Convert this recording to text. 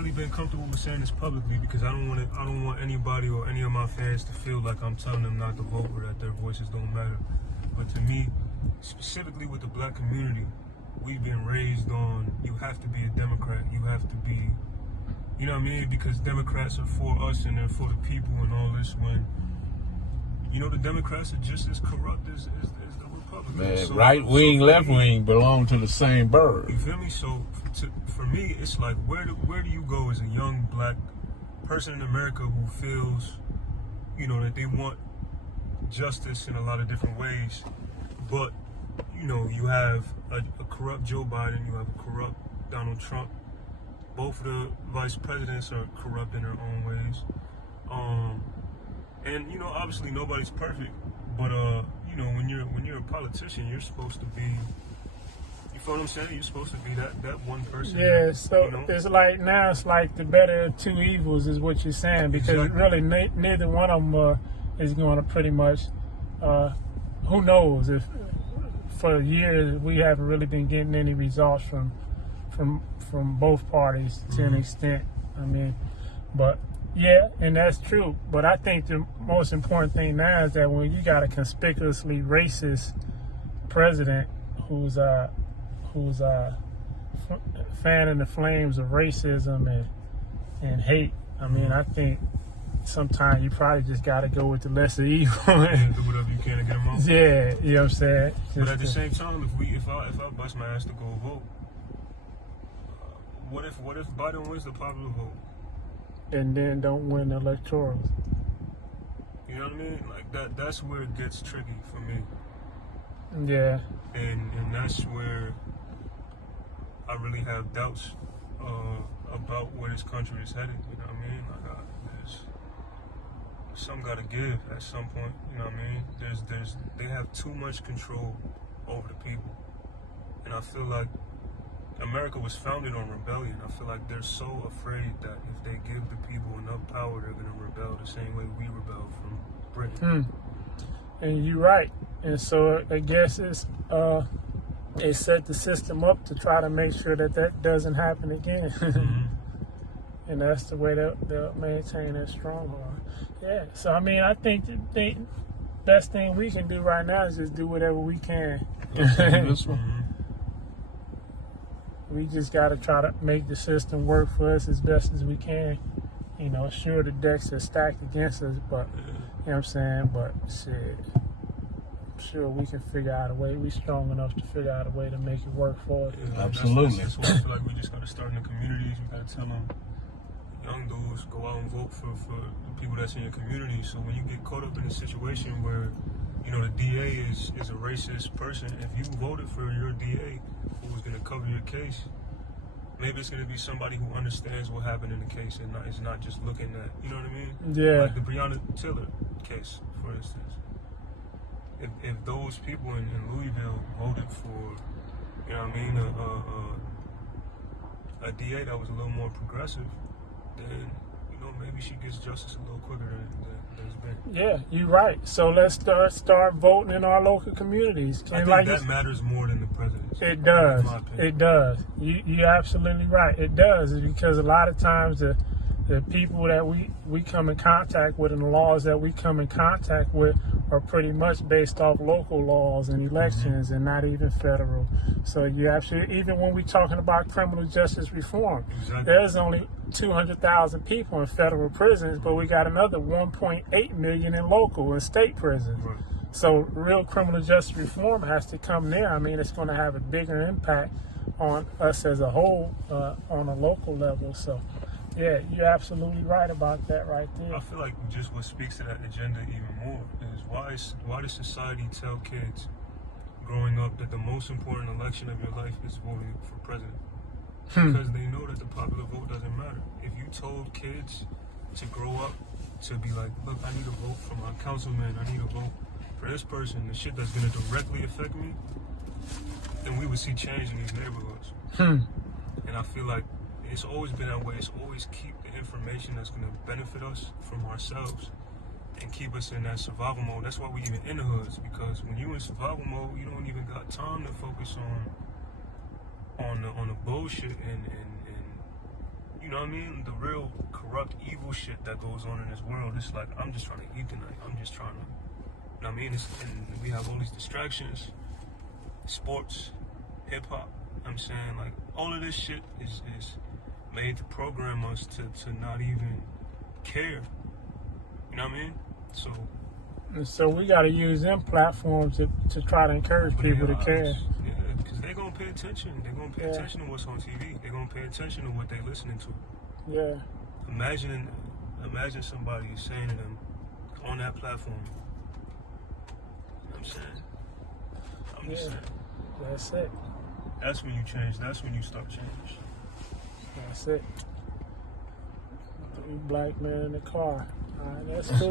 really been comfortable with saying this publicly because I don't want anybody or any of my fans to feel like I'm telling them not to vote or that their voices don't matter. But to me, specifically with the black community, we've been raised on you have to be a Democrat, you have to be, you know what I mean? Because Democrats are for us and they're for the people and all this. When the Democrats are just as corrupt as the Republicans. Man, so, right wing, left wing belong to the same bird. You feel me? So for me, it's like where do you go as a young black person in America who feels, that they want justice in a lot of different ways, but you have a corrupt Joe Biden, you have a corrupt Donald Trump. Both of the vice presidents are corrupt in their own ways. And obviously nobody's perfect, but when you're a politician, you're supposed to be, you feel what I'm saying? You're supposed to be that one person. Yeah, so it's like now it's like the better of two evils is what you're saying, because really neither one of them is going to pretty much. Who knows if for years we haven't really been getting any results from both parties to an extent. I mean, but. Yeah, and that's true. But I think the most important thing now is that when you got a conspicuously racist president who's fanning the flames of racism and hate, I mean, I think sometimes you probably just got to go with the lesser evil. And do whatever you can to get them off. Yeah, you know what I'm saying? But at the same time, if I bust my ass to go vote, what if Biden wins the popular vote? And then don't win electorals. You know what I mean? Like that's where it gets tricky for me. Yeah. And that's where I really have doubts about where this country is headed. You know what I mean? Like there's some gotta give at some point. You know what I mean? They have too much control over the people, and I feel like America was founded on rebellion. I feel like they're so afraid that if they give the people enough power, they're going to rebel the same way we rebelled from Britain. And you're right. And so I guess it set the system up to try to make sure that doesn't happen again. And that's the way they'll maintain their stronghold. Yeah. So, I mean, I think the best thing we can do right now is just do whatever we can. This one. We just got to try to make the system work for us as best as we can. Sure, the decks are stacked against us, but, you know what I'm saying? But, shit, I'm sure we can figure out a way. We're strong enough to figure out a way to make it work for us. Yeah, absolutely. That's why I feel like we just got to start in the communities. We got to tell them, young dudes, go out and vote for the people that's in your community. So when you get caught up in a situation where, the DA is a racist person, if you voted for your DA who's going to cover your case, maybe it's going to be somebody who understands what happened in the case and is not just looking at, you know what I mean? Yeah. Like the Breonna Taylor case, for instance. If those people in Louisville voted for, you know what I mean, a DA that was a little more progressive, then maybe she gets justice a little quicker than it's been. Yeah, you're right. So let's start voting in our local communities. I think that matters more than the presidency. It does. It does. You're absolutely right. It does, because a lot of times the people that we come in contact with and the laws that we come in contact with are pretty much based off local laws and elections and not even federal. So you actually, even when we're talking about criminal justice reform, there's only 200,000 people in federal prisons, but we got another 1.8 million in local and state prisons. Right. So real criminal justice reform has to come there. I mean, it's going to have a bigger impact on us as a whole on a local level. So yeah, you're absolutely right about that right there. I feel like just what speaks to that agenda even more is why does society tell kids growing up that the most important election of your life is voting for president? Because they know that the popular vote doesn't matter. If you told kids to grow up to be like, look, I need a vote for my councilman, I need a vote for this person, the shit that's going to directly affect me, then we would see change in these neighborhoods. And I feel like it's always been that way. It's always keep the information that's going to benefit us from ourselves and keep us in that survival mode. That's why we even in the hoods, because when you in survival mode, you don't even got time to focus on the bullshit and you know what I mean? The real corrupt, evil shit that goes on in this world. It's like, I'm just trying to eat tonight. I'm just trying to, you know what I mean? And we have all these distractions, sports, hip hop. I'm saying, like, all of this shit is made to program us to not even care. You know what I mean? So. And so we got to use them platforms to try to encourage people to care. Yeah, because they're going to pay attention. They're going to pay attention to what's on TV. They're going to pay attention to what they're listening to. Yeah. Imagine somebody saying to them on that platform, you know what I'm saying? I'm just saying. That's it. That's when you change. That's when you start change. That's it. 3 black men in the car. All right, that's cool.